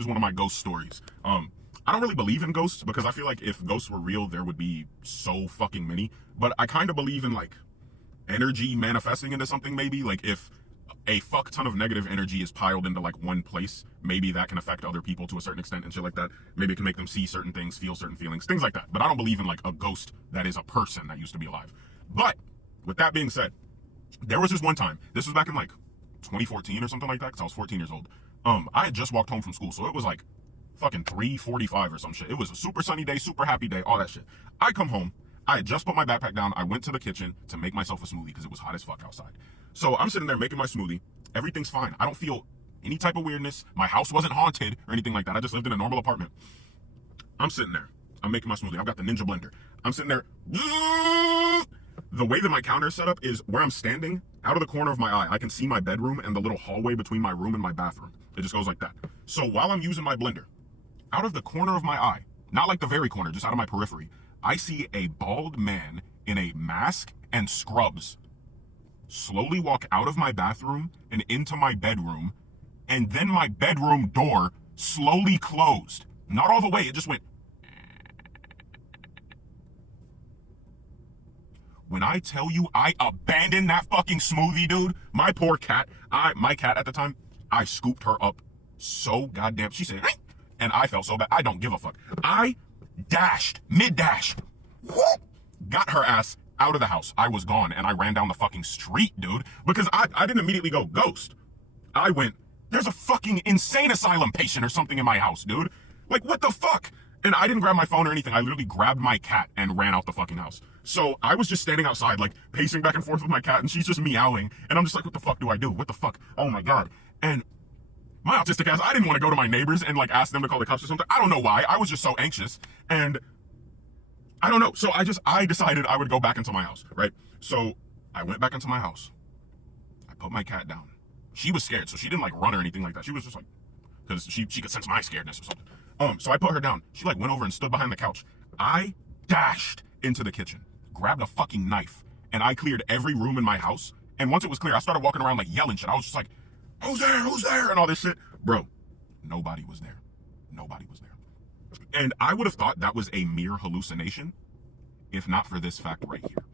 is one of my ghost stories. I don't really believe in ghosts because I feel like if ghosts were real, there would be so fucking many. But I kind of believe in like energy manifesting into something, maybe. Like if a fuck ton of negative energy is piled into like one place, maybe that can affect other people to a certain extent and shit like that. Maybe it can make them see certain things, feel certain feelings, things like that. But I don't believe in like a ghost that is a person that used to be alive. But with that being said, there was this one time, this was back in like 2014 or something like that, because I was 14 years old. I had just walked home from school, so it was like fucking 3:45 or some shit. It was a super sunny day, super happy day, all that shit. I come home, I had just put my backpack down, I went to the kitchen to make myself a smoothie because it was hot as fuck outside. So I'm sitting there making my smoothie, everything's fine. I don't feel any type of weirdness. My house wasn't haunted or anything like that. I just lived in a normal apartment. I'm sitting there, I'm making my smoothie, I've got the Ninja blender. I'm sitting there, the way that my counter is set up is where I'm standing, out of the corner of my eye, I can see my bedroom and the little hallway between my room and my bathroom. It just goes like that. So while I'm using my blender, out of the corner of my eye, not like the very corner, just out of my periphery, I see a bald man in a mask and scrubs slowly walk out of my bathroom and into my bedroom, and then my bedroom door slowly closed. Not all the way, it just went. When I tell you I abandoned that fucking smoothie, dude, my poor cat, my cat at the time, I scooped her up so goddamn, she said, and I felt so bad. I don't give a fuck. I dashed, mid-dash, got her ass out of the house. I was gone, and I ran down the fucking street, dude, because I didn't immediately go ghost. I went, there's a fucking insane asylum patient or something in my house, dude. Like, what the fuck? And I didn't grab my phone or anything. I literally grabbed my cat and ran out the fucking house. So I was just standing outside, like, pacing back and forth with my cat, and she's just meowing. And I'm just like, what the fuck do I do? What the fuck? Oh my God. And my autistic ass, I didn't want to go to my neighbors and, like, ask them to call the cops or something. I don't know why. I was just so anxious. And I don't know. So I decided I would go back into my house, right? So I went back into my house. I put my cat down. She was scared, so she didn't, like, run or anything like that. She was just like, because she could sense my scaredness or something. So I put her down. She, like, went over and stood behind the couch. I dashed into the kitchen, grabbed a fucking knife, and I cleared every room in my house. And once it was clear, I started walking around, like, yelling shit. I was just like, who's there? Who's there? And all this shit. Bro, nobody was there. Nobody was there. And I would have thought that was a mere hallucination, if not for this fact right here.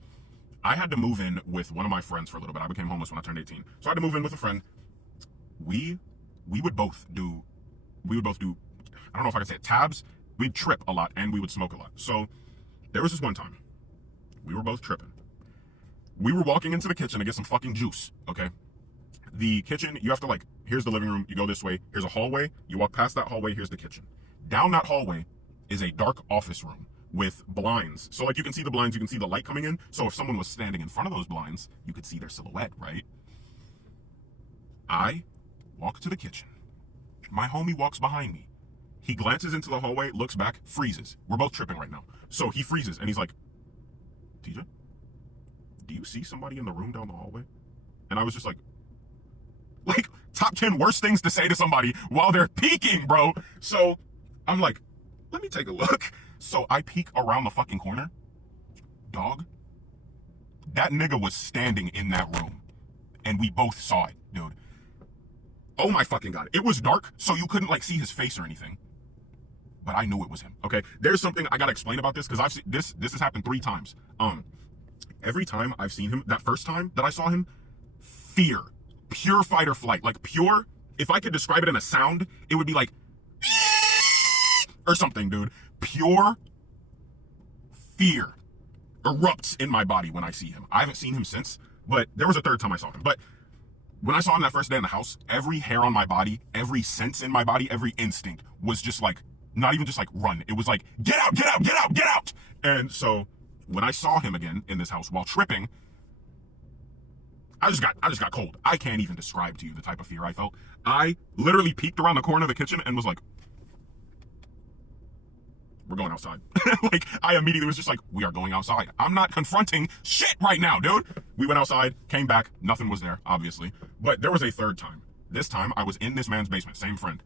I had to move in with one of my friends for a little bit. I became homeless when I turned 18. So I had to move in with a friend. We would both do, I don't know if I could say it, tabs. We'd trip a lot and we would smoke a lot. So there was this one time, we were both tripping. We were walking into the kitchen to get some fucking juice, okay? The kitchen, you have to, like, here's the living room, you go this way, here's a hallway, you walk past that hallway, here's the kitchen. Down that hallway is a dark office room with blinds. So, like, you can see the blinds, you can see the light coming in. So if someone was standing in front of those blinds, you could see their silhouette, right? I walk to the kitchen. My homie walks behind me. He glances into the hallway, looks back, freezes. We're both tripping right now. So he freezes and he's like, TJ, do you see somebody in the room down the hallway? And I was just like, top 10 worst things to say to somebody while they're peeking, bro. So I'm like, let me take a look. So I peek around the fucking corner. Dog, that nigga was standing in that room. And we both saw it, dude. Oh my fucking God. It was dark, so you couldn't, like, see his face or anything. But I knew it was him, okay? There's something I gotta explain about this, because I've seen this has happened 3 times. Every time I've seen him, that first time that I saw him, fear. Pure fight or flight. Like, pure, if I could describe it in a sound, it would be like, or something, dude. Pure fear erupts in my body when I see him. I haven't seen him since, but there was a 3rd time I saw him. But when I saw him that first day in the house, every hair on my body, every sense in my body, every instinct was just like, not even just like run. It was like, get out, get out, get out, get out. And so when I saw him again in this house while tripping, I just got cold. I can't even describe to you the type of fear I felt. I literally peeked around the corner of the kitchen and was like, we're going outside. Like, I immediately was just like, we are going outside. I'm not confronting shit right now, dude. We went outside, came back, nothing was there, obviously. But there was a 3rd time. This time, I was in this man's basement, same friend.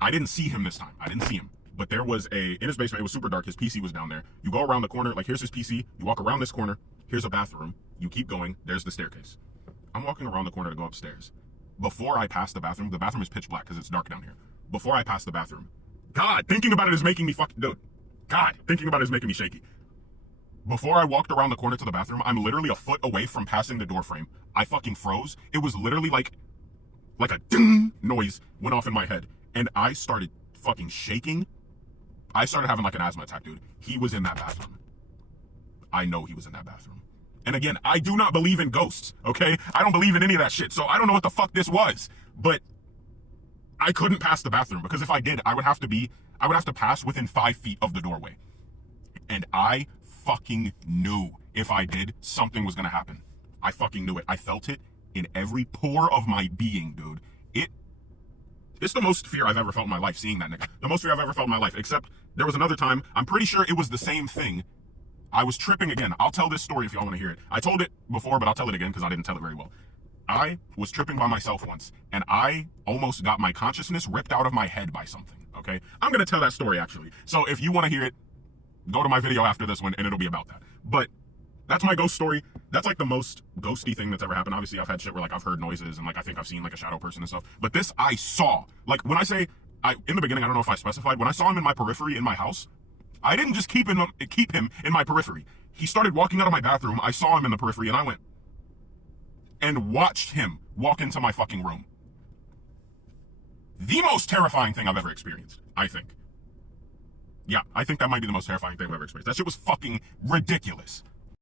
I didn't see him this time. I didn't see him. But there was in his basement, it was super dark. His PC was down there. You go around the corner, like, here's his PC. You walk around this corner. Here's a bathroom. You keep going. There's the staircase. I'm walking around the corner to go upstairs. Before I pass the bathroom is pitch black because it's dark down here. before I passed the bathroom. God, thinking about it is making me fucking, dude. God, thinking about it is making me shaky. Before I walked around the corner to the bathroom, I'm literally a foot away from passing the door frame. I fucking froze. It was literally like a ding noise went off in my head. And I started fucking shaking. I started having like an asthma attack, dude. He was in that bathroom. I know he was in that bathroom. And again, I do not believe in ghosts, okay? I don't believe in any of that shit. So I don't know what the fuck this was. But I couldn't pass the bathroom because if I did, I would have to pass within 5 feet of the doorway. And I fucking knew if I did, something was gonna happen. I fucking knew it. I felt it in every pore of my being, dude. It's the most fear I've ever felt in my life, seeing that nigga. The most fear I've ever felt in my life, except there was another time, I'm pretty sure it was the same thing. I was tripping again. I'll tell this story if y'all want to hear it. I told it before, but I'll tell it again because I didn't tell it very well. I was tripping by myself once, and I almost got my consciousness ripped out of my head by something, okay? I'm going to tell that story, actually. So if you want to hear it, go to my video after this one, and it'll be about that. But that's my ghost story. That's like the most ghosty thing that's ever happened. Obviously, I've had shit where like I've heard noises, and like I think I've seen like a shadow person and stuff. But this I saw. Like when I say, in the beginning, I don't know if I specified, when I saw him in my periphery in my house, I didn't just keep him in my periphery. He started walking out of my bathroom. I saw him in the periphery, and I went and watched him walk into my fucking room. The most terrifying thing I've ever experienced, I think. Yeah, I think that might be the most terrifying thing I've ever experienced. That shit was fucking ridiculous.